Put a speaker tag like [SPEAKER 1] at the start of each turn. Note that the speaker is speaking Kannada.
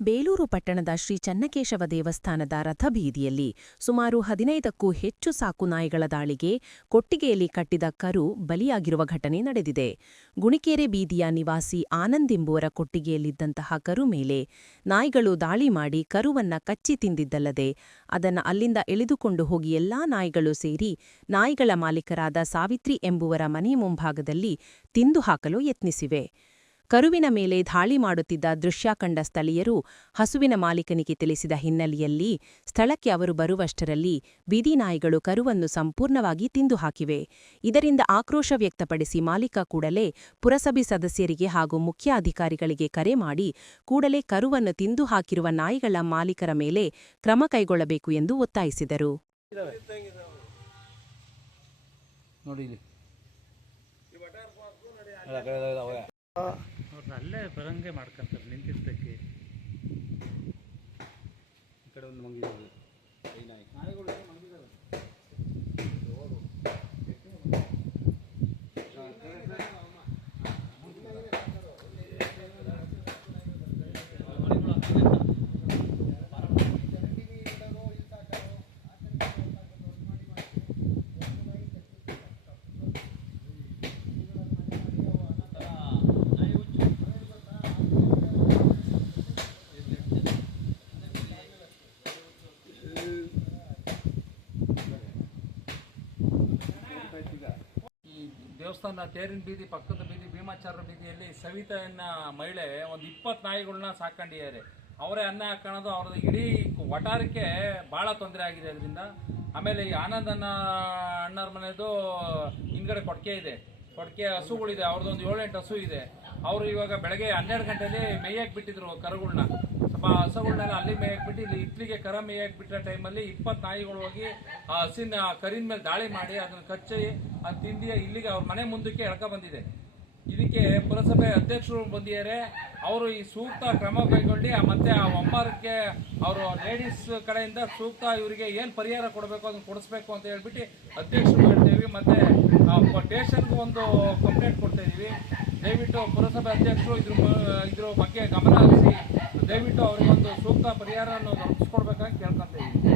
[SPEAKER 1] ಬೇಲೂರು ಪಟ್ಟಣದ ಶ್ರೀ ಚನ್ನಕೇಶವ ದೇವಸ್ಥಾನದ ರಥಬೀದಿಯಲ್ಲಿ ಸುಮಾರು ಹದಿನೈದಕ್ಕೂ ಹೆಚ್ಚು ಸಾಕು ನಾಯಿಗಳ ದಾಳಿಗೆ ಕೊಟ್ಟಿಗೆಯಲ್ಲಿ ಕಟ್ಟಿದ ಕರು ಬಲಿಯಾಗಿರುವ ಘಟನೆ ನಡೆದಿದೆ. ಗುಣಿಕೆರೆ ಬೀದಿಯ ನಿವಾಸಿ ಆನಂದ್ ಎಂಬುವರ ಕೊಟ್ಟಿಗೆಯಲ್ಲಿದ್ದಂತಹ ಕರು ಮೇಲೆ ನಾಯಿಗಳು ದಾಳಿ ಮಾಡಿ ಕರುವನ್ನ ಕಚ್ಚಿ ತಿಂದಿದ್ದಲ್ಲದೆ ಅದನ್ನ ಅಲ್ಲಿಂದ ಎಳೆದುಕೊಂಡು ಹೋಗಿ ಎಲ್ಲಾ ನಾಯಿಗಳು ಸೇರಿ ನಾಯಿಗಳ ಮಾಲೀಕರಾದ ಸಾವಿತ್ರಿ ಎಂಬುವರ ಮನೆ ಮುಂಭಾಗದಲ್ಲಿ ತಿಂದು ಹಾಕಲು ಯತ್ನಿಸಿವೆ. ಕರುವಿನ ಮೇಲೆ ಧಾಳಿ ಮಾಡುತ್ತಿದ್ದ ದೃಶ್ಯ ಕಂಡ ಸ್ಥಳೀಯರು ಹಸುವಿನ ಮಾಲೀಕನಿಗೆ ತಿಳಿಸಿದ ಹಿನ್ನೆಲೆಯಲ್ಲಿ ಸ್ಥಳಕ್ಕೆ ಅವರು ಬರುವಷ್ಟರಲ್ಲಿ ಬೀದಿ ನಾಯಿಗಳು ಕರುವನ್ನು ಸಂಪೂರ್ಣವಾಗಿ ತಿಂದು ಹಾಕಿವೆ ಇದರಿಂದ ಆಕ್ರೋಶ ವ್ಯಕ್ತಪಡಿಸಿ ಮಾಲೀಕ ಕೂಡಲೇ ಪುರಸಭೆ ಸದಸ್ಯರಿಗೆ ಹಾಗೂ ಮುಖ್ಯ ಅಧಿಕಾರಿಗಳಿಗೆ ಕರೆ ಮಾಡಿ ಕೂಡಲೇ ಕರುವನ್ನು ತಿಂದು ಹಾಕಿರುವ ನಾಯಿಗಳ ಮಾಲೀಕರ ಮೇಲೆ ಕ್ರಮ ಕೈಗೊಳ್ಳಬೇಕು ಎಂದು ಒತ್ತಾಯಿಸಿದರು.
[SPEAKER 2] ನೋಡಿ
[SPEAKER 3] ಅವ್ರನ್ನ ಅಲ್ಲೇ ಬರಂಗೆ ಮಾಡ್ಕೊಂತಾರೆ ನಿಂತಿದ್ದಕ್ಕೆ
[SPEAKER 2] ಈ ಕಡೆ ಒಂದು ಮಂಗಿದಾವೆ ಕೈ ನಾಯಿಗಳು ಮಂಗಿದಾವೆ
[SPEAKER 4] ಈ ದೇವಸ್ಥಾನ ತೇರಿನ ಬೀದಿ, ಪಕ್ಕದ ಬೀದಿ ಭೀಮಾಚಾರ್ಯ ಬೀದಿಯಲ್ಲಿ ಸವಿತೆಯನ್ನ ಮಹಿಳೆ, ಒಂದು ಇಪ್ಪತ್ತು ನಾಯಿಗಳನ್ನ ಸಾಕೊಂಡಿದ್ದಾರೆ. ಅವರೇ ಅನ್ನ ಹಾಕೊಳ್ಳೋದು ಅವ್ರದ್ದು ಇಡೀ ವಟಾರಕ್ಕೆ ಭಾಳ ತೊಂದರೆ ಆಗಿದೆ ಅದರಿಂದ. ಆಮೇಲೆ ಈ ಆನಂದ್ ಅಣ್ಣರ ಮನೆಯದು ಹಿಂದ್ಗಡೆ ಕೊಡ್ಕೆ ಇದೆ. ಕೊಡ್ಕೆ ಹಸುಗಳಿದೆ ಅವ್ರದ್ದೊಂದು ಏಳೆಂಟು ಹಸು ಇದೆ. ಅವರು ಇವಾಗ ಬೆಳಗ್ಗೆ ಹನ್ನೆರಡು ಗಂಟೆಯಲ್ಲಿ ಮೇಯಕ್ಕೆ ಬಿಟ್ಟಿದ್ರು ಕರುಗಳನ್ನ ಹಸುಗಳನ್ನೆಲ್ಲ ಅಲ್ಲಿ ಮೇಯಕ್ಕೆ ಬಿಟ್ಟು ಇಲ್ಲಿ ಇಟ್ಲಿಗೆ ಕರ ಮೇಯಕ್ಕೆ ಬಿಟ್ಟ ಟೈಮಲ್ಲಿ ಇಪ್ಪತ್ತು ನಾಯಿಗಳು ಹೋಗಿ, ಆ ಹಸಿನ ಕರಿನ ಮೇಲೆ ದಾಳಿ ಮಾಡಿ, ಅದನ್ನು ಕಚ್ಚಿ, ಅದು ತಿಂದಿ ಇಲ್ಲಿಗೆ ಅವ್ರ ಮನೆ ಮುಂದಕ್ಕೆ ಎಳ್ಕ ಬಂದಿದೆ. ಇದಕ್ಕೆ ಪುರಸಭೆ ಅಧ್ಯಕ್ಷರು ಬಂದಿದ್ದಾರೆ. ಅವರು ಈ ಸೂಕ್ತ ಕ್ರಮ ಕೈಗೊಂಡು ಮತ್ತೆ ಆ ಒಮ್ಮಾರಕ್ಕೆ ಅವರು ಲೇಡೀಸ್ ಕಡೆಯಿಂದ ಸೂಕ್ತ ಇವರಿಗೆ ಏನು ಪರಿಹಾರ ಕೊಡಬೇಕು ಅದನ್ನು ಕೊಡಿಸ್ಬೇಕು ಅಂತ ಹೇಳ್ಬಿಟ್ಟು ಅಧ್ಯಕ್ಷರು ಹೇಳ್ತೀವಿ ಮತ್ತೆ ಸ್ಟೇಷನ್ಗೂ ಒಂದು ಕಂಪ್ಲೇಂಟ್ ಕೊಡ್ತಾ ದಯವಿಟ್ಟು ಪುರಸಭೆ ಅಧ್ಯಕ್ಷರು ಇದ್ರ ಇದ್ರ ಬಗ್ಗೆ ಗಮನ ಹರಿಸಿ. ದಯವಿಟ್ಟು ಅವರಿಗೆ ಒಂದು ಸೂಕ್ತ ಪರಿಹಾರವನ್ನು ಅನ್ನೋದು ಕೇಳ್ಕೊಂತ ಇದೀವಿ